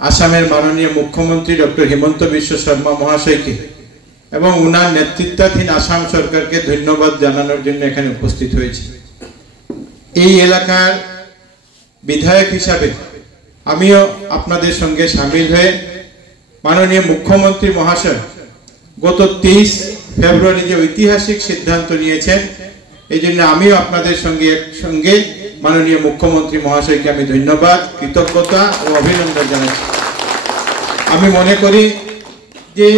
আসামের মাননীয় মুখ্যমন্ত্রী ডক্টর হিমন্ত বিশ্ব শর্মা মহাশয়কে এবং উনার নেতৃত্বাধীন আসাম সরকারকে ধন্যবাদ জানানোর জন্য এখানে উপস্থিত হয়েছি। এই এলাকার বিধায়ক হিসাবে আমিও আপনাদের সঙ্গে সামিল হয়ে মাননীয় মুখ্যমন্ত্রী মহাশয় গত 23 ফেব্রুয়ারি যে ঐতিহাসিক সিদ্ধান্ত নিয়েছেন, এই জন্য আমিও আপনাদের সঙ্গে মাননীয় মুখ্যমন্ত্রী মহাশয়কে আমি ধন্যবাদ, কৃতজ্ঞতা ও অভিনন্দন জানাচ্ছি। আমি মনে করি যে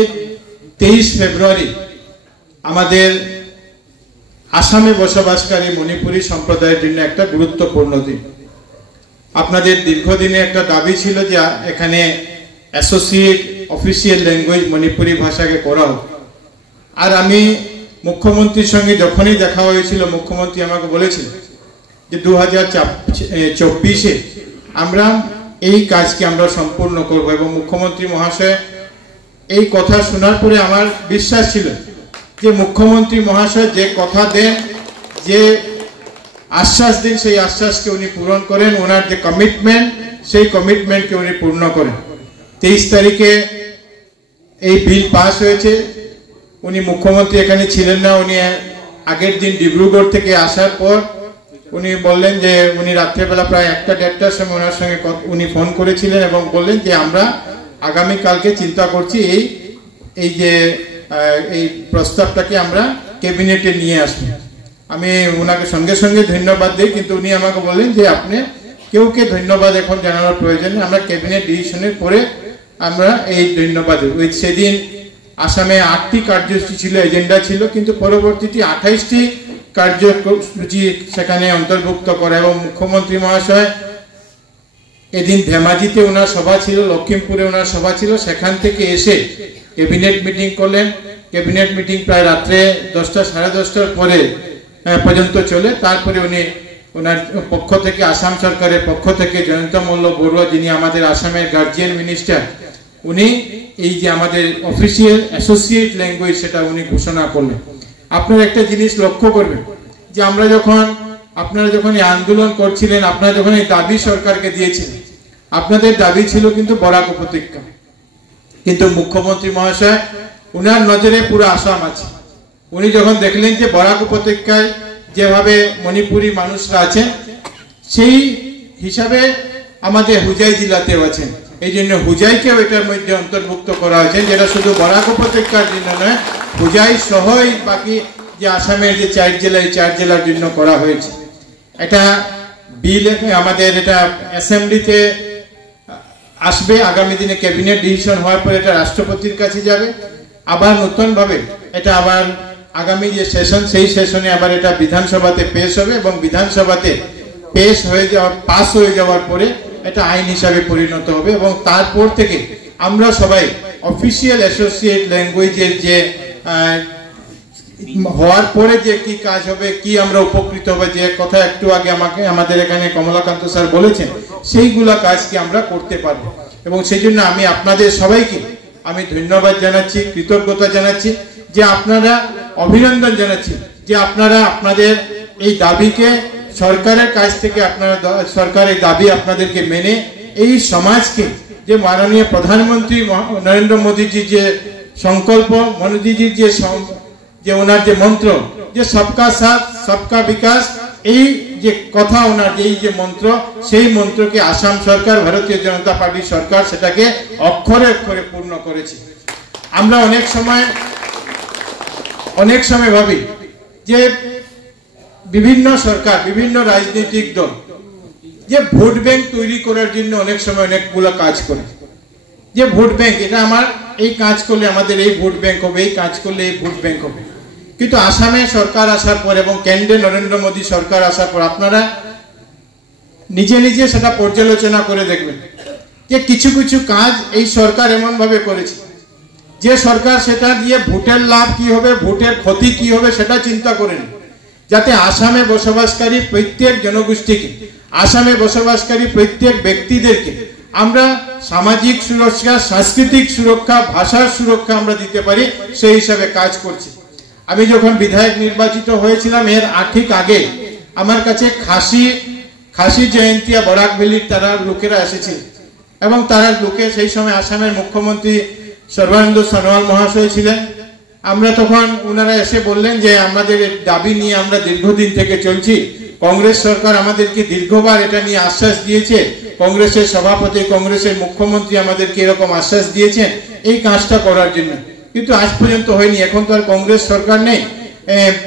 23 ফেব্রুয়ারি আমাদের আসামে বসবাসকারী মণিপুরী সম্প্রদায়ের জন্য একটা গুরুত্বপূর্ণ দিন। আপনাদের দীর্ঘদিনে একটা দাবি ছিল যে এখানে অ্যাসোসিয়েট অফিসিয়াল ল্যাঙ্গুয়েজ মণিপুরী ভাষাকে করা হোক। আর আমি মুখ্যমন্ত্রীর সঙ্গে যখনই দেখা হয়েছিল, মুখ্যমন্ত্রী আমাকে বলেছিল যে 2024-এ আমরা এই কাজকে আমরা সম্পূর্ণ করব। এবং মুখ্যমন্ত্রী মহাশয় এই কথা শোনার পরে আমার বিশ্বাস ছিল যে মুখ্যমন্ত্রী মহাশয় যে কথা দেন, যে আশ্বাস দেন, সেই আশ্বাসকে উনি পূরণ করেন। ওনার যে কমিটমেন্ট, সেই কমিটমেন্টকে উনি পূর্ণ করেন। 23 তারিখে এই বিল পাস হয়েছে। উনি মুখ্যমন্ত্রী এখানে ছিলেন না, উনি আগের দিন ডিব্রুগড় থেকে আসার পর উনি বললেন যে উনি রাত্রেবেলা প্রায় 1টা-1.5টার সময় ওনার সঙ্গে উনি ফোন করেছিলেন এবং বললেন যে আমরা আগামীকালকে চিন্তা করছি এই যে এই প্রস্তাবটাকে আমরা ক্যাবিনেটে নিয়ে আসবো। আমি ওনাকে সঙ্গে সঙ্গে ধন্যবাদ দিই, কিন্তু উনি আমাকে বললেন যে আপনি কেউকে ধন্যবাদ এখন জানানোর প্রয়োজন নেই, আমরা ক্যাবিনেট ডিসিশনের পরে আমরা এই ধন্যবাদ দেব। সেদিন আসামে 8টি কার্যসূচি ছিল, এজেন্ডা ছিল, কিন্তু পরবর্তীতে 28টি কার্যসূচি সেখানে অন্তর্ভুক্ত করে। এবং মুখ্যমন্ত্রী মহাশয় এদিন ধেমাজিতে ওনার সভা ছিল, লক্ষিমপুরে ওনার সভা ছিল, সেখান থেকে এসে ক্যাবিনেট মিটিং করলেন। ক্যাবিনেট মিটিং প্রায় রাত্রে 10টা সাড়ে 10টার পরে পর্যন্ত চলে। তারপরে উনি ওনার পক্ষ থেকে, আসাম সরকারের পক্ষ থেকে জয়ন্ত মল্ল বড়ুয়া, যিনি আমাদের আসামের গার্জিয়ান মিনিস্টার, উনি এই যে আমাদের অফিসিয়াল অ্যাসোসিয়েট ল্যাঙ্গুয়েজ সেটা উনি ঘোষণা করলেন। আপনারা একটা জিনিস লক্ষ্য করবেন যে আপনারা যখন এই আন্দোলন করছিলেন, আপনারা যখন এই দাবি সরকারকে দিয়েছিলেন, আপনাদের দাবি ছিল কিন্তু বরাক উপত্যকা, কিন্তু মুখ্যমন্ত্রী মহাশয় উনার নজরে পুরো আসাম আছে। উনি যখন দেখলেন যে বরাক উপত্যকায় যেভাবে মণিপুরী মানুষরা আছেন, সেই হিসাবে আমাদের হুজাই জেলাতেও আছেন, এই জন্য হুজাইকেও এটার মধ্যে অন্তর্ভুক্ত করা হয়েছে, যেটা শুধু বরাক উপত্যকার জন্য নয়, হুজাই সহ বাকি যে আসামের যে 4 জেলা, এই 4 জেলার জন্য করা হয়েছে। এটা বিল আমাদের এটা অ্যাসেম্বলিতে আসবে, আগামী দিনে ক্যাবিনেট ডিসিশন হওয়ার পরে এটা রাষ্ট্রপতির কাছে যাবে, আবার নতুনভাবে এটা আবার আগামী যে সেশন, সেই সেশনে আবার এটা বিধানসভাতে পেশ হবে এবং বিধানসভাতে পেশ হয়ে পাস হয়ে যাওয়ার পরে এটা আইন হিসাবে পরিণত হবে। এবং তারপর থেকে আমরা সবাই অফিসিয়াল অ্যাসোসিয়েট ল্যাঙ্গুয়েজের যে হওয়ার পরে যে কি কাজ হবে, কি আমরা উপকৃত হবে, যে কথা একটু আগে আমাদের এখানে কমলাকান্ত স্যার বলেছেন, সেইগুলা কাজকে আমরা করতে পারবো। এবং সেই জন্য আমি আপনাদের সবাইকে আমি ধন্যবাদ জানাচ্ছি, কৃতজ্ঞতা জানাচ্ছি, যে আপনারা অভিনন্দন জানাচ্ছি যে আপনারা আপনাদের এই দাবিকে সরকারের কাছ থেকে, আপনারা সরকারের দাবি আপনাদেরকে মেনে এই সমাজকে, যে মাননীয় প্রধানমন্ত্রী নরেন্দ্র মোদীজির যে সংকল্প, মোদীজির যে ওনার যে মন্ত্র, যে সবকা সাথ সবকা বিকাশ, এই যে কথা ওনার এই যে মন্ত্র, সেই মন্ত্রকে আসাম সরকার, ভারতীয় জনতা পার্টি সরকার সেটাকে অক্ষরে অক্ষরে পূর্ণ করেছে। আমরা অনেক সময় ভাবি যে বিভিন্ন সরকার, বিভিন্ন রাজনৈতিক দল যে ভোট ব্যাংক তৈরি করার জন্য অনেক সময় অনেকগুলো কাজ করে, যে ভোট ব্যাংক, এটা আমার এই কাজ করলে আমাদের এই ভোট ব্যাংক হবে, এই কাজ করলে এই ভোট ব্যাংক হবে। কিন্তু আসামে সরকার আসার পর এবং কেন্দ্রে নরেন্দ্র মোদী সরকার আসার পর আপনারা নিজে নিজে সেটা পর্যালোচনা করে দেখবেন যে কিছু কিছু কাজ এই সরকার এমন ভাবে করেছে, যে সরকার সেটা দিয়ে ভোটের লাভ কি হবে, ভোটের ক্ষতি কি হবে সেটা চিন্তা করেন, যাতে আসামে বসবাসকারী প্রত্যেক জনগোষ্ঠীকে, আসামে বসবাসকারী প্রত্যেক ব্যক্তিদেরকে আমরা সামাজিক সুরক্ষা, সাংস্কৃতিক সুরক্ষা, ভাষার সুরক্ষা আমরা দিতে পারি, সেই হিসাবে কাজ করছি। আমি যখন বিধায়ক নির্বাচিত হয়েছিলাম, এর ঠিক আগে আমার কাছে খাসি জয়ন্তিয়া বরাক ভ্যালির তারা লোকেরা এসেছিল এবং তারা লোকে সেই সময় আসামের মুখ্যমন্ত্রী সর্বানন্দ সোনোয়াল মহাশয় ছিলেন। আমরা তখন ওনারা এসে বললেন যে আমাদের দাবি নিয়ে আমরা দীর্ঘদিন থেকে চলছি, কংগ্রেস সরকার আমাদেরকে দীর্ঘবার এটা নিয়ে আশ্বাস দিয়েছে, কংগ্রেসের সভাপতি কংগ্রেসের মুখ্যমন্ত্রী আমাদেরকে এরকম আশ্বাস দিয়েছেন এই কাজটা করার জন্য, কিন্তু আজ পর্যন্ত হয়নি। এখন তো আর কংগ্রেস সরকার নেই,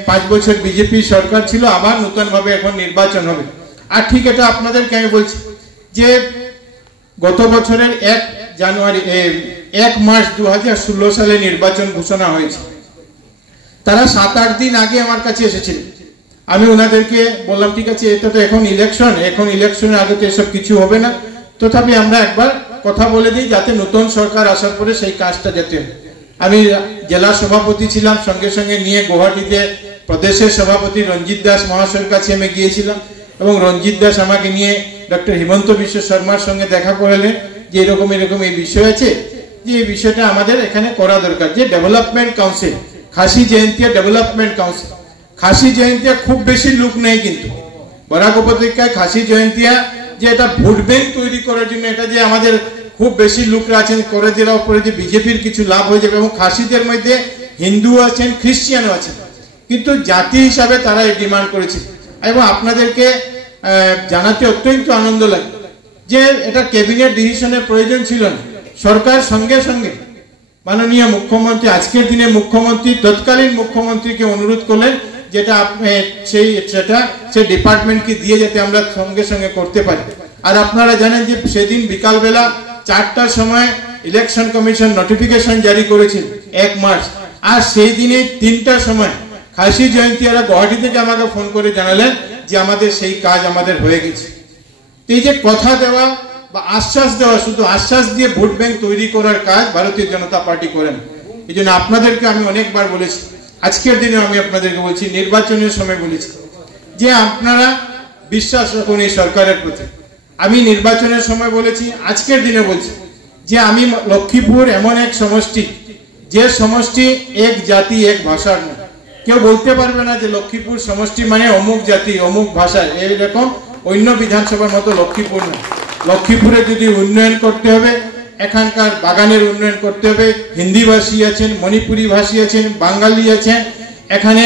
5 বছর বিজেপি সরকার ছিল, আবার নতুন ভাবে এখন নির্বাচন হবে। আর ঠিক এটা আপনাদেরকে আমি বলছি যে গত বছরের 1 মার্চ 2016 সালে নির্বাচন ঘোষণা হয়েছে। তারা 7-8 দিন আগে আমার কাছে এসেছিলেন। আমি ওনাদেরকে বললাম ঠিক আছে, এটা তো এখন ইলেকশন, এখন ইলেকশনের আগে তো এসব কিছু হবে না, তথাপি আমরা একবার কথা বলে দিই যাতে নতুন সরকার আসার পরে সেই কাজটা যেতে। আমি জেলা সভাপতি ছিলাম, সঙ্গে সঙ্গে নিয়ে গুয়াহাটিতে প্রদেশের সভাপতি রঞ্জিত দাস মহাশয়ের কাছে আমি গিয়েছিলাম এবং রঞ্জিত দাস আমাকে নিয়ে ডক্টর হিমন্ত বিশ্ব শর্মার সঙ্গে দেখা করালেন যে এরকম এরকম এই বিষয় আছে, যে এই বিষয়টা আমাদের এখানে করা দরকার। যে ডেভেলপমেন্ট কাউন্সিল, খাসি জয়ন্তিয়া ডেভেলপমেন্ট কাউন্সিল, খাসি জয়ন্তিয়া খুব বেশি লোক নেই, কিন্তু বরাক উপত্যকায় খাসি জয়ন্তিয়া যে এটা ভোট ব্যাংক তৈরি করার জন্য, এটা যে আমাদের খুব বেশি লোকরা আছেন করে দেওয়ার পরে যে বিজেপির কিছু লাভ হয়ে যাবে, এবং খাসিদের মধ্যে হিন্দু আছেন, খ্রিস্টানও আছেন, কিন্তু জাতি হিসাবে তারা এই ডিমান্ড করেছে। এবং আপনাদেরকে জানাতে অত্যন্ত আনন্দ লাগে যে এটা ক্যাবিনেট ডিসিশনের প্রয়োজন ছিল না, সরকার সঙ্গে সঙ্গে মাননীয় মুখ্যমন্ত্রী, আজকের দিনে মুখ্যমন্ত্রী তৎকালীন মুখ্যমন্ত্রীকে অনুরোধ করলেন যেটা সেই ডিপার্টমেন্টকে দিয়ে যাতে আমরা সঙ্গে সঙ্গে করতে পারি। আর আপনারা জানেন যে সেদিন বিকালবেলা 4টার সময় ইলেকশন কমিশন নোটিফিকেশন জারি করেছিল 1 মার্চ, আর সেই দিনে 3টার সময় খাসি জয়ন্তীরা গুয়াহাটি থেকে আমাকে ফোন করে জানালেন যে আমাদের সেই কাজ আমাদের হয়ে গেছে। এই যে কথা দেওয়া বা আশ্বাস দেওয়া, শুধু আশ্বাস দিয়ে ভোট ব্যাংক তৈরি করার কাজ ভারতীয় জনতা পার্টি করেন। এই জন্য আপনাদেরকে আমি অনেকবার বলেছি, আজকের দিনে আমি আপনাদেরকে বলছি, নির্বাচনের সময় বলেছি যে আপনারা বিশ্বাস রাখুন এই সরকারের প্রতি। আমি নির্বাচনের সময় বলেছি, আজকের দিনে বলছি যে আমি লক্ষ্মীপুর এমন এক সমষ্টি, যে সমষ্টি এক জাতি এক ভাষার না। কেউ বলতে পারবে না যে লক্ষ্মীপুর সমষ্টি মানে অমুক জাতি অমুক ভাষায়, এইরকম অন্য বিধানসভার মতো লক্ষ্মীপুর না। লক্ষ্মীপুরে যদি উন্নয়ন করতে হবে, এখানকার বাগানের উন্নয়ন করতে হবে, হিন্দিভাষী আছেন, মণিপুরি ভাষী আছেন, বাঙালি আছেন, এখানে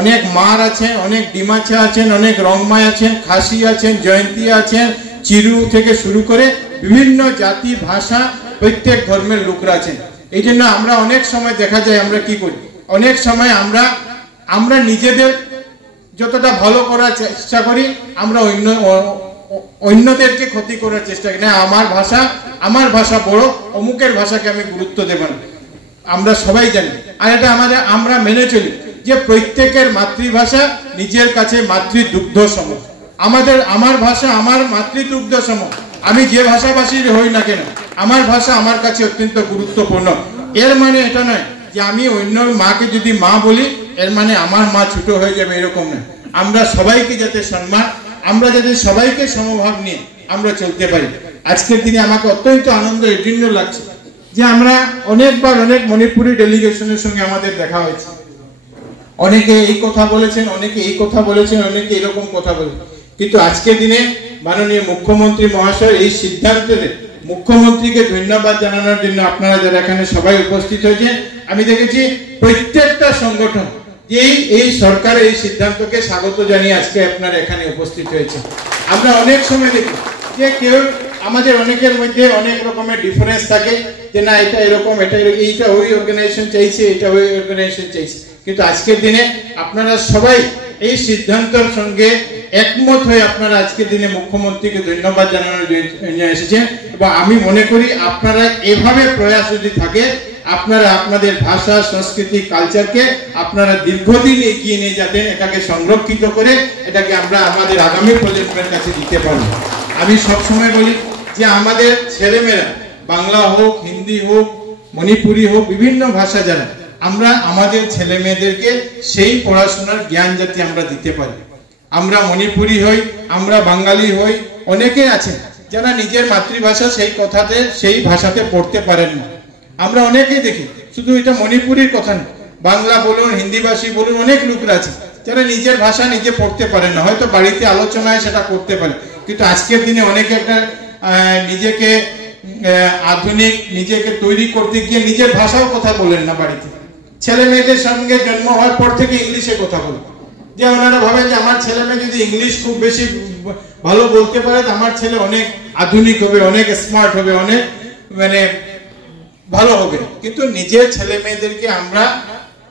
অনেক মার আছেন, অনেক ডিমাচা আছেন, অনেক রংমাই আছেন, খাসি আছেন, জয়ন্তী আছেন, চিরু থেকে শুরু করে বিভিন্ন জাতি ভাষা প্রত্যেক ধর্মের লোকরা আছেন। এই জন্য আমরা অনেক সময় দেখা যায় আমরা কি করি, অনেক সময় আমরা নিজেদের যতটা ভালো করার চেষ্টা করি, আমরা অন্যদেরকে ক্ষতি করার চেষ্টা করি। না, আমার ভাষা বড়, অমুকের ভাষাকে আমি গুরুত্ব দেব না। আমরা সবাই জানি, আর এটা আমরা মেনে চলি যে প্রত্যেকের মাতৃভাষা নিজের কাছে মাতৃদুগ্ধ সম। আমার ভাষা আমার মাতৃদুগ্ধ সম। আমি যে ভাষাভাষীর হই না কেন, আমার ভাষা আমার কাছে অত্যন্ত গুরুত্বপূর্ণ। এর মানে এটা নয় যে আমি অন্য মাকে যদি মা বলি এর মানে আমার মা ছোট হয়ে যাবে, এরকম না। আমরা সবাইকে যাতে সম্মান, আমরা যাতে সবাইকে সমভাব নিয়ে আমরা চলতে পারি। আজকের দিনে আমাকে অত্যন্ত আনন্দ এর জন্য লাগছে যে আমরা অনেকবার অনেক মণিপুরি ডেলিগেশনের সঙ্গে আমাদের দেখা হয়েছে। অনেকে এই কথা বলেছেন, অনেকে এই কথা বলেছেন, অনেকে এরকম কথা বলেছেন, কিন্তু আজকের দিনে মাননীয় মুখ্যমন্ত্রী মহাশয় এই সিদ্ধান্তে মুখ্যমন্ত্রীকে ধন্যবাদ জানানোর জন্য আপনারা যারা এখানে সবাই উপস্থিত হয়েছেন, আমি দেখেছি প্রত্যেকটা সংগঠন এই সরকারের এই সিদ্ধান্তকে স্বাগত জানিয়ে আজকে আপনারা এখানে উপস্থিত হয়েছে। আমরা অনেক সময় দেখি যে কেউ আমাদের অনেকের মধ্যে অনেক রকমের ডিফারেন্স থাকে যে না এটা এরকম, এইটা ওই অর্গানাইজেশন চাইছে, এটা ওই অর্গানাইজেশন চাইছে, কিন্তু আজকের দিনে আপনারা সবাই এই সিদ্ধান্তের সঙ্গে একমত হয়ে আপনারা আজকের দিনে মুখ্যমন্ত্রীকে ধন্যবাদ জানানোর জন্য এসেছেন। এবং আমি মনে করি আপনারা এভাবে প্রয়াস যদি থাকে, আপনারা আপনাদের ভাষা সংস্কৃতি কালচারকে আপনারা দীর্ঘদিন এগিয়ে নিয়ে যাবেন, এটাকে সংরক্ষিত করে এটাকে আমরা আমাদের আগামী প্রজন্মের কাছে দিতে পারবো। আমি সবসময় বলি যে আমাদের ছেলেমেয়েরা বাংলা হোক, হিন্দি হোক, মণিপুরি হোক, বিভিন্ন ভাষা জানে, আমরা আমাদের ছেলে মেয়েদেরকে সেই পড়াশোনার জ্ঞান যাতে আমরা দিতে পারি। আমরা মণিপুরি হই, আমরা বাঙালি হই, অনেকে আছেন যারা নিজের মাতৃভাষা সেই ভাষাতে পড়তে পারেন না। আমরা অনেকেই দেখি, শুধু এটা মণিপুরির কথা না, বাংলা বলুন, হিন্দিভাষী বলুন, অনেক লোকরা আছে যারা নিজের ভাষা নিজে পড়তে পারেন না। হয়তো বাড়িতে আলোচনায় সেটা করতে পারে, কিন্তু আজকের দিনে অনেকে একটা নিজেকে আধুনিক নিজেকে তৈরি করতে গিয়ে নিজের ভাষাও কথা বলেন না বাড়িতে, ছেলে মেয়েদের সঙ্গে জন্ম হওয়ার পর থেকে ইংলিশে কথা বলেন। যে ওনারা ভাবেন যে আমার ছেলে মেয়ে যদি ইংলিশ খুব বেশি ভালো বলতে পারে আমার ছেলে অনেক আধুনিক হবে, অনেক স্মার্ট হবে, অনেক মানে ভালো হবে। কিন্তু নিজের ছেলে মেয়েদেরকে আমরা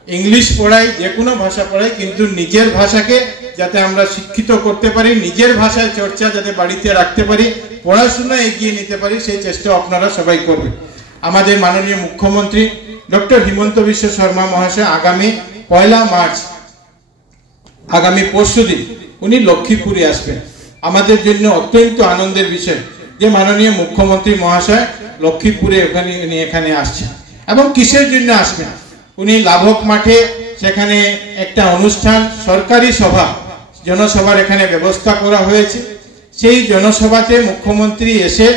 ইংলিশ পড়াই, যে কোনো ভাষা পড়াই, কিন্তু নিজের ভাষাকে যাতে আমরা শিক্ষিত করতে পারি, নিজের ভাষায় চর্চা যাতে বাড়িতে রাখতে পারি, পড়াশোনা এগিয়ে নিতে পারি, সেই চেষ্টা আপনারা সবাই করবেন। আমাদের মাননীয় মুখ্যমন্ত্রী ডক্টর হিমন্ত বিশ্ব শর্মা মহাশয় আগামী 1 মার্চ, আগামী পরশুদিন উনি লক্ষ্মীপুরে আসবেন। আমাদের জন্য অত্যন্ত আনন্দের বিষয় যে মাননীয় মুখ্যমন্ত্রী মহাশয় লক্ষ্মীপুরে উনি এখানে আসছেন। এবং কিসের জন্য আসবেন? উনি লাভক মাঠে সেখানে একটা অনুষ্ঠান, সরকারি সভা, জনসভার এখানে ব্যবস্থা করা হয়েছে। সেই জনসভাতে মুখ্যমন্ত্রী এসে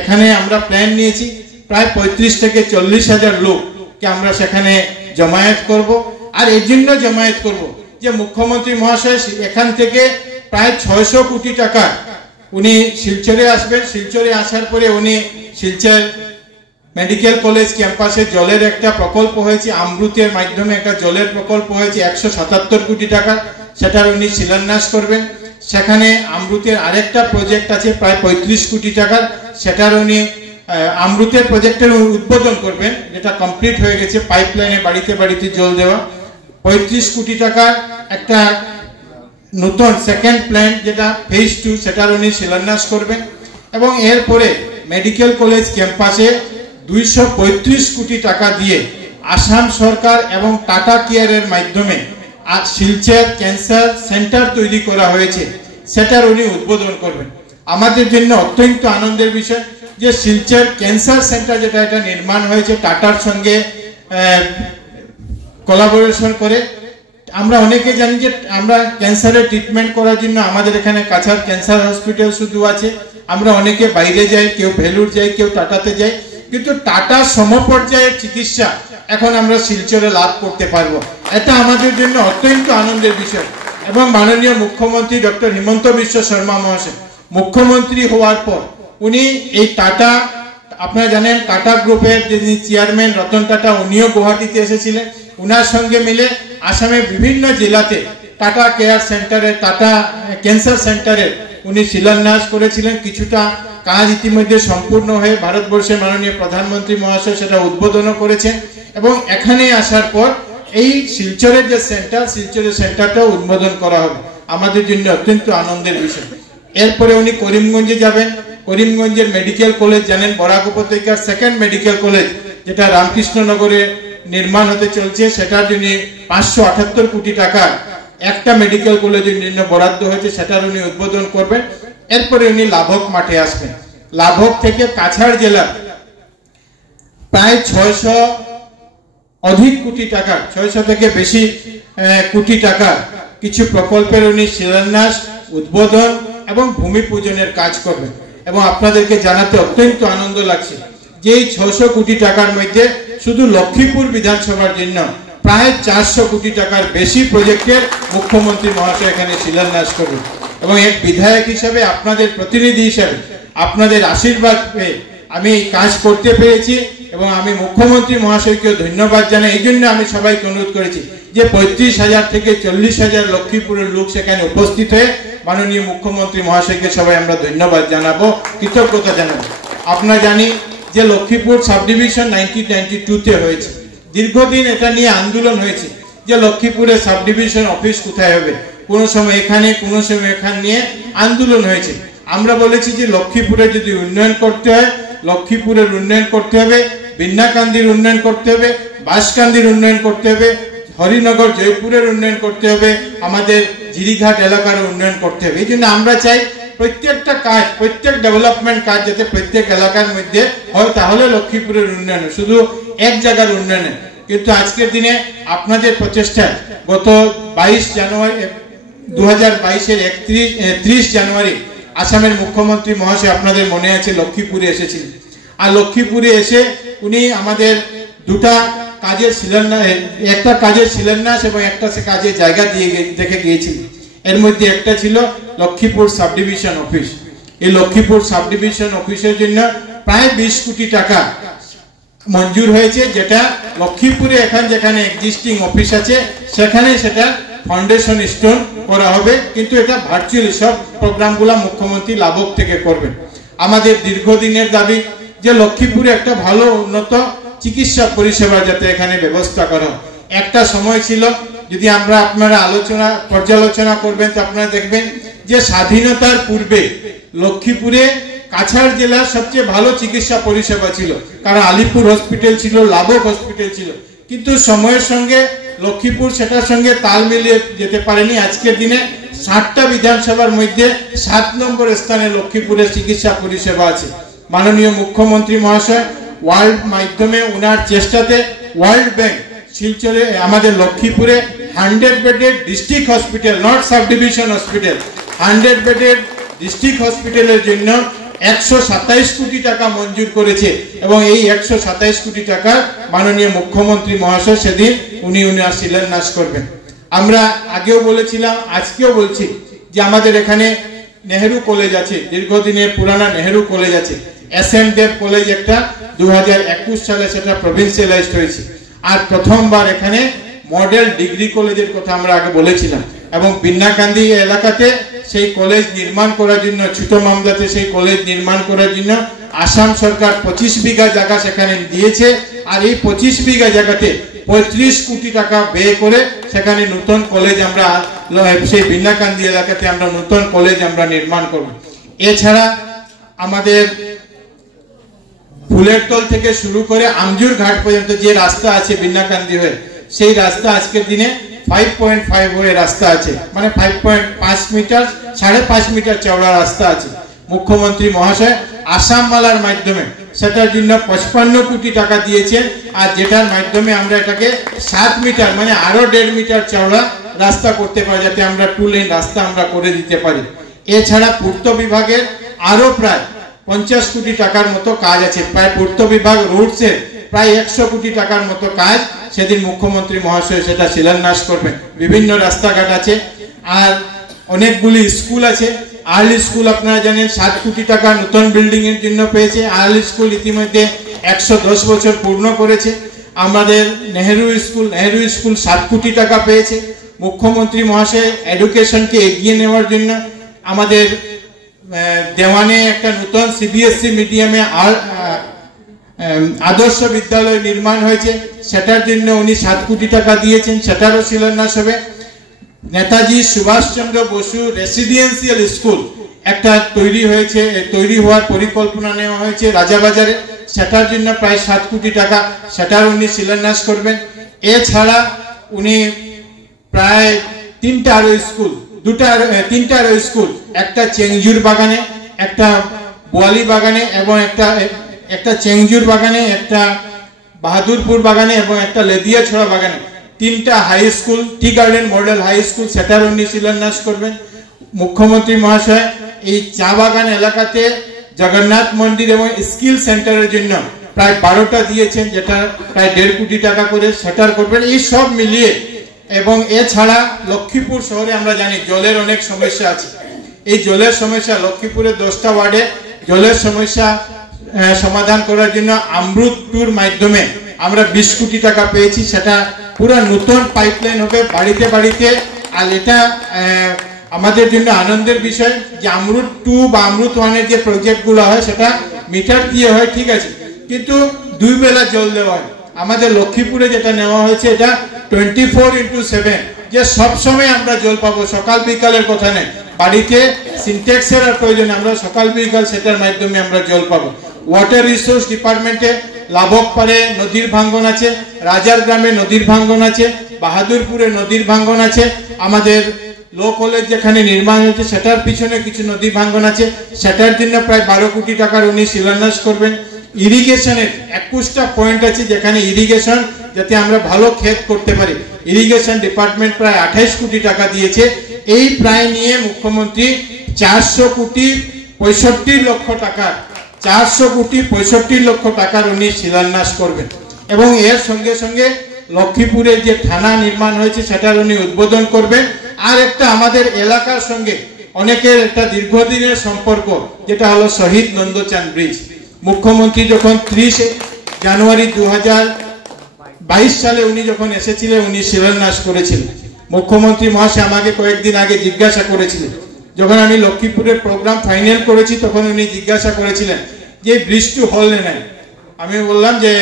এখানে আমরা প্ল্যান নিয়েছি প্রায় 35 থেকে 40 হাজার লোককে আমরা সেখানে জমায়েত করব। আর এর জন্য জমায়েত করব যে মুখ্যমন্ত্রী মহাশয় এখান থেকে প্রায় 600 কোটি টাকা উনি শিলচরে আসবেন। শিলচরে আসার পরে উনি শিলচর মেডিকেল কলেজ ক্যাম্পাসে জলের একটা প্রকল্প হয়েছে, অমৃতের মাধ্যমে একটা জলের প্রকল্প হয়েছে 177 কোটি টাকা, সেটার উনি শিলান্যাস করবেন। সেখানে অমৃতের আরেকটা প্রজেক্ট আছে প্রায় 35 কোটি টাকার, সেটার উনি অমৃতের প্রজেক্টের উদ্বোধন করবেন, যেটা কমপ্লিট হয়ে গেছে, পাইপলাইনে বাড়িতে বাড়িতে জল দেওয়া। 35 কোটি টাকার একটা নতুন সেকেন্ড প্ল্যান যেটা ফেজ 2, সেটার উনি শিলান্যাস করবেন। এবং এরপরে মেডিকেল কলেজ ক্যাম্পাসে 235 কোটি টাকা দিয়ে আসাম সরকার এবং টাটা কেয়ারের মাধ্যমে শিলচর ক্যান্সার সেন্টার তৈরি করা হয়েছে, সেটার উনি উদ্বোধন করবেন। আমাদের জন্য অত্যন্ত আনন্দের বিষয় যে শিলচর ক্যান্সার সেন্টার যেটা এটা নির্মাণ হয়েছে টাটার সঙ্গে কোলাবোরেশন করে। আমরা অনেকে জানি যে আমরা ক্যান্সারের ট্রিটমেন্ট করার জন্য আমাদের এখানে কাছাড় ক্যান্সার হসপিটাল শুধু আছে, আমরা অনেকে বাইরে যাই, কেউ ভেলুর যাই, কেউ টাটাতে যাই, কিন্তু টাটা সমপর্যায়ের চিকিৎসা এখন আমরা শিলচরে লাভ করতে পারবো। এটা আমাদের জন্য অত্যন্ত আনন্দের বিষয়। এবং মাননীয় মুখ্যমন্ত্রী ডক্টর হিমন্ত বিশ্ব শর্মা মহাশয় মুখ্যমন্ত্রী হওয়ার পর উনি এই টাটা, আপনারা জানেন টাটা গ্রুপের যিনি চেয়ারম্যান রতন টাটা, উনিও গুয়াহাটিতে এসেছিলেন। উনার সঙ্গে মিলে আসামের বিভিন্ন জেলাতে টাটা কেয়ার সেন্টারে, টাটা ক্যান্সার সেন্টারে উনি শিলান্যাস করেছিলেন। কিছুটা কাজ ইতিমধ্যে সম্পূর্ণ হয়ে ভারতবর্ষের মাননীয় প্রধানমন্ত্রী মহাশয় সেটা উদ্বোধনও করেছেন। এবং এখানে আসার পর এই শিলচরের যে সেন্টার, শিলচরের সেন্টারটাও উদ্বোধন করা হবে, আমাদের জন্য অত্যন্ত আনন্দের বিষয়। এরপরে উনি করিমগঞ্জে যাবেন। করিমগঞ্জের মেডিকেল কলেজ জানেন, বরাক উপত্যকার সেকেন্ড মেডিকেল কলেজ যেটা রামকৃষ্ণনগরে নির্মাণ হতে চলছে, সেটার জন্য 578 কোটি টাকা একটা মেডিকেল কলেজের জন্য বরাদ্দ হয়েছে, সেটার উনি উদ্বোধন করবেন। এরপরে উনি লাভক মাঠে আসবেন। লাভক থেকে কাছাড় জেলা প্রায় 600 অধিক কোটি টাকা, 600 থেকে বেশি কোটি টাকা কিছু প্রকল্পের উনি শিলান্যাস, উদ্বোধন এবং ভূমি পূজনের কাজ করবেন। এবং আপনাদেরকে জানাতে অত্যন্ত আনন্দ লাগছে যে এই 600 কোটি টাকার মধ্যে শুধু লক্ষ্মীপুর বিধানসভার জন্য প্রায় 400 কোটি টাকার বেশি প্রজেক্টের মুখ্যমন্ত্রী মহাশয় এখানে শিলান্যাস করবেন। এবং এক বিধায়ক হিসাবে, আপনাদের প্রতিনিধি হিসাবে, আপনাদের আশীর্বাদ পেয়ে আমি কাজ করতে পেরেছি এবং আমি মুখ্যমন্ত্রী মহাশয়কে ধন্যবাদ জানাই। এই জন্য আমি সবাইকে অনুরোধ করেছি যে 35,000 থেকে 40,000 লক্ষ্মীপুরের লোক সেখানে উপস্থিত হয়ে মাননীয় মুখ্যমন্ত্রী মহাশয়কে সবাই আমরা ধন্যবাদ জানাবো, কৃতজ্ঞতা জানাবো। আপনারা জানি যে লক্ষ্মীপুর সাব ডিভিশন 1992-তে হয়েছে। দীর্ঘদিন এটা নিয়ে আন্দোলন হয়েছে যে লক্ষ্মীপুরের সাব ডিভিশন অফিস কোথায় হবে, কোনো সময় এখানে, কোনো সময় এখানে নিয়ে আন্দোলন হয়েছে। আমরা বলেছি যে লক্ষ্মীপুরে যদি উন্নয়ন করতে হয়, লক্ষ্মীপুরের উন্নয়ন করতে হবে, বিন্নাকান্দির উন্নয়ন করতে হবে, বাঁশকান্দির উন্নয়ন করতে হবে, হরিনগর জয়পুরের উন্নয়ন করতে হবে, আমাদের জিরিঘাট এলাকার উন্নয়ন করতে হবে। এই জন্য আমরা চাই প্রত্যেকটা কাজ, প্রত্যেক ডেভেলপমেন্ট কাজ যাতে প্রত্যেক এলাকার মধ্যে হয়, তাহলে লক্ষ্মীপুরের উন্নয়ন, শুধু এক জায়গার উন্নয়নে। কিন্তু আজকের দিনে আপনাদের প্রচেষ্টায় গত 22 জানুয়ারি 2022-এর 30 জানুয়ারি আসামের মুখ্যমন্ত্রী মহাশয়, আপনাদের মনে আছে, লক্ষ্মীপুরে এসেছিলেন। আর লক্ষ্মীপুরে এসে উনি আমাদের দুটা কাজের শিলান্যাস, একটা কাজের শিলান্যাস এবং একটা কাজের জায়গা দিয়ে দেখে গিয়েছিলেন। এর মধ্যে একটা ছিল লক্ষ্মীপুর সাব ডিভিশন অফিস। এই লক্ষ্মীপুর সাব ডিভিশন অফিসের জন্য প্রায় 20 কোটি টাকা মঞ্জুর হয়েছে, যেটা লক্ষ্মীপুরে এখন যেখানে এক্সিস্টিং অফিস আছে সেখানে সেটা ফাউন্ডেশন স্টোন করা হবে, কিন্তু এটা ভার্চুয়ালি সব প্রোগ্রামগুলো মুখ্যমন্ত্রী লাভক থেকে করবেন। আমাদের দীর্ঘদিনের দাবি যে লক্ষ্মীপুরে একটা ভালো উন্নত চিকিৎসা পরিষেবা যাতে এখানে ব্যবস্থা করা হয়। একটা সময় ছিল, যদি আপনারা পর্যালোচনা করবেন তো আপনারা দেখবেন যে স্বাধীনতার পূর্বে লক্ষ্মীপুরে কাছাড় জেলার সবচেয়ে ভালো চিকিৎসা পরিষেবা ছিল, কারণ আলিপুর হসপিটাল ছিল, লাবক হসপিটাল ছিল, কিন্তু সময়ের সঙ্গে লক্ষ্মীপুর সেটার সঙ্গে তাল মিলিয়ে যেতে পারেনি। আজকের দিনে 60টা বিধানসভার মধ্যে 7 নম্বর স্থানে লক্ষ্মীপুরের চিকিৎসা পরিষেবা আছে। মাননীয় মুখ্যমন্ত্রী মহাশয় ওয়ার্ল্ড মাধ্যমে উনার চেষ্টাতে ওয়ার্ল্ড ব্যাংক শিলচরে আমাদের লক্ষ্মীপুরে 100 bedded district hospital, not sub division hospital, 100 bedded district হসপিটালের জন্য 127 কোটি টাকা মঞ্জুর করেছে, এবং এই 127 কোটি টাকা মাননীয় মুখ্যমন্ত্রী মহাশয় সেদিন উনি শিলান্যাস করবেন। আমরা আগেও বলেছিলাম, আজকেও বলছি যে আমাদের এখানে নেহেরু কলেজ আছে, দীর্ঘদিনের পুরানা নেহেরু কলেজ আছে। এসএম দেব কলেজ একটা 2021 সালে সেটা প্রভিন্সিয়ালাইজড হয়েছে, আর প্রথমবার এখানে মডেল ডিগ্রি কলেজের কথা আমরা আগে বলেছিলাম, এবং বিন্নাকান্দি এলাকাতে সেই কলেজ নির্মাণ করার জন্য, ছোট মামলাতে সেই কলেজ নির্মাণ করার জন্য আসাম সরকার 25 বিঘা জায়গা সেখানে দিয়েছে, আর এই 25 বিঘা জায়গাতে 35 কোটি টাকা ব্যয় করে সেখানে নতুন কলেজ আমরা সেই বিন্নাকান্দি এলাকাতে আমরা নতুন কলেজ আমরা নির্মাণ করব। এছাড়া আমাদের ফুলেরতল থেকে শুরু করে আমজুর ঘাট পর্যন্ত যে রাস্তা আছে বিন্নাকান্দি হয়ে, সেই রাস্তা আজকের দিনে 5.5 হয়ে রাস্তা আছে, মানে 5.5 মিটার, 5.5 মিটার চওড়া রাস্তা আছে। মুখ্যমন্ত্রী মহাশয় আসাম মালার মাধ্যমে সেটার জন্য 55 কোটি টাকা দিয়েছেন, আর যেটার মাধ্যমে আমরা এটাকে 7 মিটার মানে আরো 1.5 মিটার চওড়া রাস্তা করতে পারি, যাতে আমরা 2 লেন রাস্তা আমরা করে দিতে পারি। এছাড়া পূর্ত বিভাগের আরো প্রায় 50 কোটি টাকার মতো কাজ আছে, প্রায় পূর্ত বিভাগ রুটসের প্রায় 100 কোটি টাকার মতো কাজ সেদিন মুখ্যমন্ত্রী মহাশয় সেটা শিলান্যাস করবেন। বিভিন্ন রাস্তাঘাট আছে, আর অনেকগুলি স্কুল আছে। আর্লি স্কুল আপনারা জানেন 7 কোটি টাকা নতুন বিল্ডিং এর জন্য পেয়েছে। আর্লি স্কুল ইতিমধ্যে 110 বছর পূর্ণ করেছে। আমাদের নেহেরু স্কুল 7 কোটি টাকা পেয়েছে। মুখ্যমন্ত্রী মহাশয় এডুকেশনকে এগিয়ে নেওয়ার জন্য আমাদের দেওয়ানে একটা নতুন সিবিএসসি মিডিয়ামে আদর্শ বিদ্যালয় নির্মাণ হয়েছে, সেটার জন্য উনি 7 কোটি টাকা দিয়েছেন, সেটারও শিলান্যাস হবে। নেতাজি সুভাষচন্দ্র বসু রেসিডেন্সিয়াল স্কুল একটা তৈরি হওয়ার পরিকল্পনা নেওয়া হয়েছে রাজাবাজারে, সেটার জন্য প্রায় 7 কোটি টাকা, সেটার উনি শিলান্যাস করবেন। এছাড়া উনি প্রায় 3টা আরো স্কুল, একটা চেংজুর বাগানে, একটা বোয়ালি বাগানে, এবং একটা চেংজুর বাগানে, একটা বাহাদুরপুর বাগানে, এবং একটা লেদিয়াছড়া বাগানে, 3টা high school, tea garden model high school, সেটার উনি শিলান্যাস করবেন। মুখ্যমন্ত্রী মহাশয় এই চা বাগান এলাকাতে জগন্নাথ মন্দির এবং স্কিল সেন্টারের জন্য প্রায় 12টা দিয়েছেন, যেটা প্রায় 1.5 কোটি টাকা করে সেটার করবেন। এই সব মিলিয়ে, এবং এছাড়া লক্ষ্মীপুর শহরে আমরা জানি জলের অনেক সমস্যা আছে। এই জলের সমস্যা লক্ষ্মীপুরের 10টা ওয়ার্ডে জলের সমস্যা সমাধান করার জন্য অমৃত 2-র মাধ্যমে আমরা 20 কোটি টাকা পেয়েছি। সেটা পুরো নতুন পাইপলাইন হবে বাড়িতে বাড়িতে। আর এটা আমাদের জন্য আনন্দের বিষয় যে অমৃত 2 বা অমৃত 1-এর যে প্রজেক্টগুলো হয় সেটা মিটার দিয়ে হয়, ঠিক আছে, কিন্তু 2 বেলা জল দেওয়া হয়। আমাদের লক্ষ্মীপুরে যেটা নেওয়া হয়েছে এটা 24/7, যে সব সময় আমরা জল পাবো, সকাল বিকালের কথা নেই। বাড়িতে সিনটেক্সের আর প্রয়োজন, আমরা সকাল বিকাল সেটার মাধ্যমে আমরা জল পাবো। ওয়াটার রিসোর্স ডিপার্টমেন্টে লাবকপাড়ে নদীর ভাঙ্গন আছে, রাজার গ্রামে নদীর ভাঙ্গন আছে, বাহাদুরপুরে নদীর ভাঙ্গন আছে, আমাদের লো কলেজ যেখানে নির্মাণ হয়েছে সেটার পিছনে কিছু নদী ভাঙ্গন আছে, সেটার জন্য প্রায় 12 কোটি টাকার উনি শিলান্যাস করবেন। ইরিগেশনের 21টা পয়েন্ট আছে যেখানে ইরিগেশন যাতে আমরা ভালো ক্ষেত করতে পারি, ইরিগেশন ডিপার্টমেন্ট প্রায় 28 কোটি টাকা দিয়েছে। এই প্রায় নিয়ে মুখ্যমন্ত্রী 400 কোটি 65 লক্ষ টাকা 400 কোটি 65 লক্ষ টাকার উনি শিলান্যাস করবেন। এবং এর সঙ্গে সঙ্গে লক্ষ্মীপুরে যে থানা নির্মাণ হয়েছে সেটার উনি উদ্বোধন করবেন। আর একটা আমাদের এলাকার সঙ্গে অনেকের একটা দীর্ঘদিনের সম্পর্ক, যেটা হলো শহীদ নন্দচাঁদ ব্রিজ। মুখ্যমন্ত্রী যখন 30 জানুয়ারি 2022 সালে উনি যখন এসেছিলেন উনি শিলান্যাস করেছিলেন। মুখ্যমন্ত্রী মহাশয় আমাকে কয়েকদিন আগে জিজ্ঞাসা করেছিলেন, যখন আমি লক্ষ্মীপুরের প্রোগ্রাম ফাইনাল করেছি তখন উনি জিজ্ঞাসা করেছিলেন যে বৃষ্টি হল নাই। আমি বললাম যে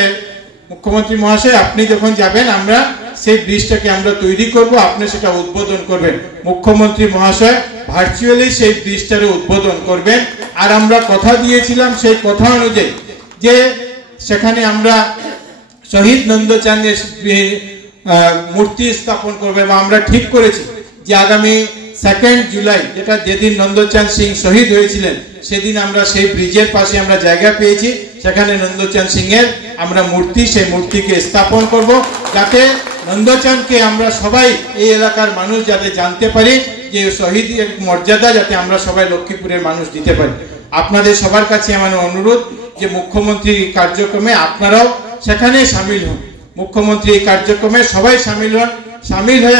মুখ্যমন্ত্রী মহাশয় আপনি যখন যাবেন আমরা সেই ব্রিজটাকে আমরা তৈরি করব, আপনি সেটা উদ্বোধন করবেন। মুখ্যমন্ত্রী মহাশয় ভার্চুয়ালি সেই ব্রিজটার উদ্বোধন করবেন। আর আমরা কথা দিয়েছিলাম সেই কথা অনুযায়ী যে সেখানে আমরা শহীদ নন্দচাঁদের মূর্তি স্থাপন করবে এবং আমরা ঠিক করেছি যে আগামী 2 জুলাই যেদিন নন্দচাঁদ সিং শহীদ হয়েছিলেন সেদিন আমরা সেই ব্রিজের পাশে আমরা জায়গা পেয়েছি, সেখানে নন্দচাঁদ সিং এর আমরা সেই মূর্তিকে স্থাপন করব, যাতে নন্দচাঁদকে আমরা সবাই এই এলাকার মানুষ যাতে জানতে পারি যে শহীদের মর্যাদা যাতে আমরা সবাই লক্ষ্মীপুরের মানুষ দিতে পারি। আপনাদের সবার কাছে আমার অনুরোধ যে মুখ্যমন্ত্রীর কার্যক্রমে আপনারাও সেখানে সামিল হন। মুখ্যমন্ত্রী এই কার্যক্রমে সবাই সামিল হয়ে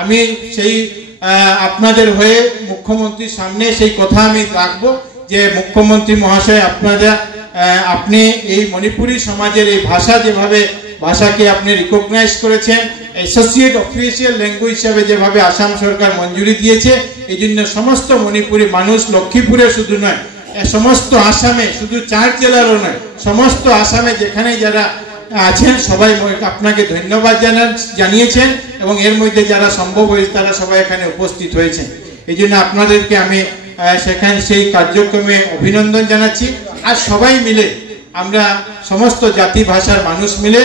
আমি সেই আপনাদের হয়ে মুখ্যমন্ত্রীর সামনে সেই কথা আমি রাখবো যে মুখ্যমন্ত্রী মহাশয় আপনি এই মণিপুরী সমাজের এই ভাষাকে আপনি রিকগনাইজ করেছেন, অ্যাসোসিয়েট অফিসিয়াল ল্যাঙ্গুয়েজ হিসাবে যেভাবে আসাম সরকার মঞ্জুরি দিয়েছে, এই জন্য সমস্ত মণিপুরী মানুষ লক্ষ্মীপুরে শুধু নয় সমস্ত আসামে, শুধু 4 জেলারও নয় সমস্ত আসামে যেখানে যারা আছেন সবাই আপনাকে ধন্যবাদ জানিয়েছেন এবং এর মধ্যে যারা সম্ভব হয়েছে তারা সবাই এখানে উপস্থিত হয়েছেন। এই জন্য আপনাদেরকে আমি সেখানে সেই কার্যক্রমে অভিনন্দন জানাচ্ছি। আর সবাই মিলে আমরা সমস্ত জাতি ভাষার মানুষ মিলে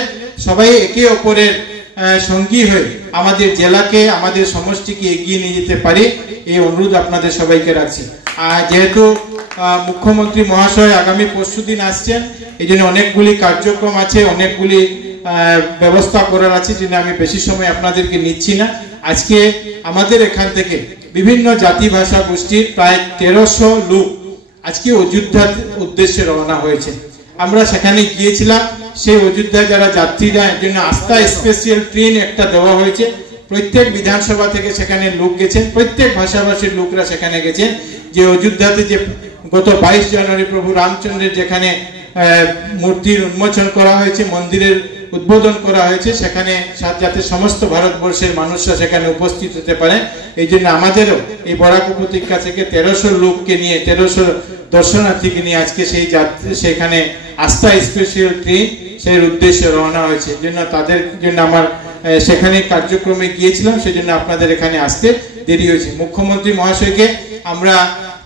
সবাই একে অপরের সঙ্গী হয়ে আমাদের জেলাকে আমাদের সমষ্টিকে এগিয়ে নিয়ে যেতে পারি এই অনুরোধ আপনাদের সবাইকে রাখছি। আর যেহেতু মুখ্যমন্ত্রী মহাশয় আগামী পরশুদিন আসছেন, এই জন্য অনেকগুলি কার্যক্রম আছে, অনেকগুলি ব্যবস্থা করার আছে, যেটা আমি বেশি সময় আপনাদেরকে নিচ্ছি না। আজকে আমাদের এখান থেকে বিভিন্ন জাতি ভাষা গোষ্ঠীর প্রায় 1300 লোক আজকে অযোধ্যার উদ্দেশ্যে রওনা হয়েছে। আমরা সেখানে গিয়েছিলাম, সেই অযোধ্যায় যারা যাত্রীরা এর জন্য আস্থা স্পেশাল ট্রেন একটা দেওয়া হয়েছে। প্রত্যেক বিধানসভা থেকে সেখানে লোক গেছেন, প্রত্যেক ভাষাভাষীর লোকরা সেখানে গেছেন। যে অযোধ্যাতে যে গত 22 জানুয়ারি প্রভু রামচন্দ্রের যেখানে মূর্তির উন্মোচন করা হয়েছে, মন্দিরের উদ্বোধন করা হয়েছে, সেখানে যাতে সমস্ত ভারতবর্ষের মানুষরা সেখানে উপস্থিত হতে পারে, এই জন্য আমাদেরও এই বরাক উপত্যকা থেকে 1300 লোককে নিয়ে 1300 দর্শনার্থীকে নিয়ে আজকে সেখানে আস্থা স্পেশাল ট্রেন সেই উদ্দেশ্যে রওনা হয়েছে। এই জন্য তাদের জন্য আমার সেখানে কার্যক্রমে গিয়েছিলাম, সেই জন্য আপনাদের এখানে আসতে দেরি হয়েছে। মুখ্যমন্ত্রী মহাশয়কে আমরা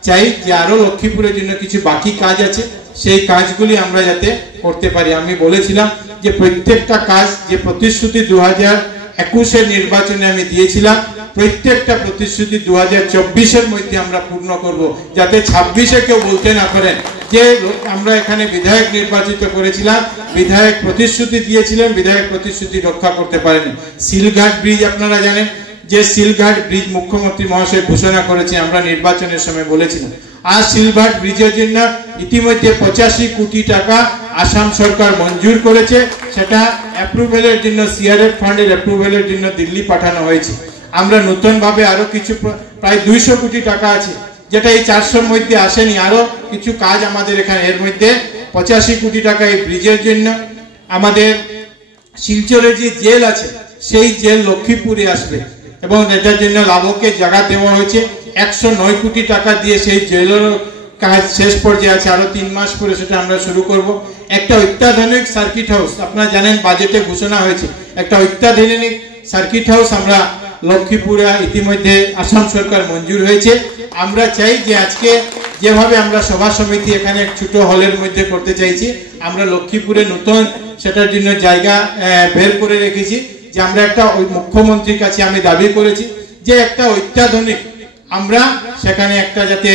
চাই যে আরো লক্ষ্মীপুরের জন্য কিছু বাকি কাজ আছে, সেই কাজগুলি আমরা যাতে করতে পারি। আমি বলেছিলাম যে প্রত্যেকটা কাজ যে প্রতিশ্রুতি 2021-এর নির্বাচনে আমি দিয়েছিলাম, প্রত্যেকটা প্রতিশ্রুতি 2024-এর মধ্যে আমরা পূর্ণ করব, যাতে 26-এ কেউ বলতে না পারেন যে আমরা এখানে বিধায়ক নির্বাচিত করেছিলাম, বিধায়ক প্রতিশ্রুতি দিয়েছিলেন, বিধায়ক প্রতিশ্রুতি রক্ষা করতে পারেনি। সিলঘাট ব্রিজ আপনারা জানেন যে সিলঘাট ব্রিজ মুখ্যমন্ত্রী মহাশয় ঘোষণা করেছে, আমরা নির্বাচনের সময় বলেছিলাম। আর সিলঘাট ব্রিজের জন্য ইতিমধ্যে 85 কোটি টাকা আসাম সরকার মঞ্জুর করেছে, সেটা অ্যাপ্রুভেলের জন্য সিআরএফ ফান্ডের অ্যাপ্রুভেলের জন্য দিল্লি পাঠানো হয়েছে। আমরা নতুনভাবে আরো কিছু প্রায় 200 কোটি টাকা আছে, যেটা এই 400-র মধ্যে আসেনি, আরো কিছু কাজ আমাদের এখানে। এর মধ্যে 85 কোটি টাকা এই ব্রিজের জন্য। আমাদের শিলচরে যে জেল আছে সেই জেল লক্ষ্মীপুরে আসবে এবং এটার জন্য লাভকে জায়গা দেওয়া হয়েছে। 109 কোটি টাকা দিয়ে সেই জেলের কাজ শেষ পর্যায়ে আছে, আরো 3 মাস পরে সেটা আমরা শুরু করব। একটা অত্যাধুনিক সার্কিট হাউস আপনারা জানেন বাজেটে ঘোষণা হয়েছে, একটা অত্যাধুনিক সার্কিট হাউস আমরা লক্ষ্মীপুরে ইতিমধ্যে আসাম সরকার মঞ্জুর হয়েছে। আমরা চাই যে আজকে যেভাবে আমরা সভা সমিতি এখানে ছোট হলের মধ্যে করতে চাইছি, আমরা লক্ষ্মীপুরে নতুন সেটার জন্য জায়গা বের করে রেখেছি। যে আমরা একটা ওই মুখ্যমন্ত্রীর কাছে আমি দাবি করেছি যে একটা অত্যাধুনিক আমরা সেখানে একটা যাতে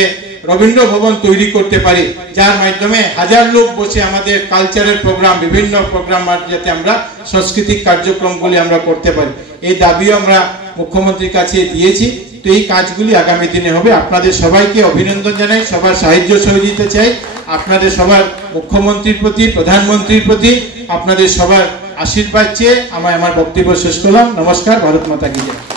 রবীন্দ্র ভবন তৈরি করতে পারি, যার মাধ্যমে 1000 লোক বসে আমাদের কালচারের প্রোগ্রাম, বিভিন্ন প্রোগ্রাম যাতে আমরা সাংস্কৃতিক কার্যক্রমগুলি আমরা করতে পারি, এই দাবিও আমরা মুখ্যমন্ত্রীর কাছে দিয়েছি। তো এই কাজগুলি আগামী দিনে হবে। আপনাদের সবাইকে অভিনন্দন জানাই, সবার সাহায্য সহযোগিতা চাই। আপনাদের সবার মুখ্যমন্ত্রীর প্রতি, প্রধানমন্ত্রীর প্রতি আপনাদের সবার আশীর্বাদ চেয়ে আমার বক্তব্য শেষ করলাম। নমস্কার, ভারত মাতা কি জয়।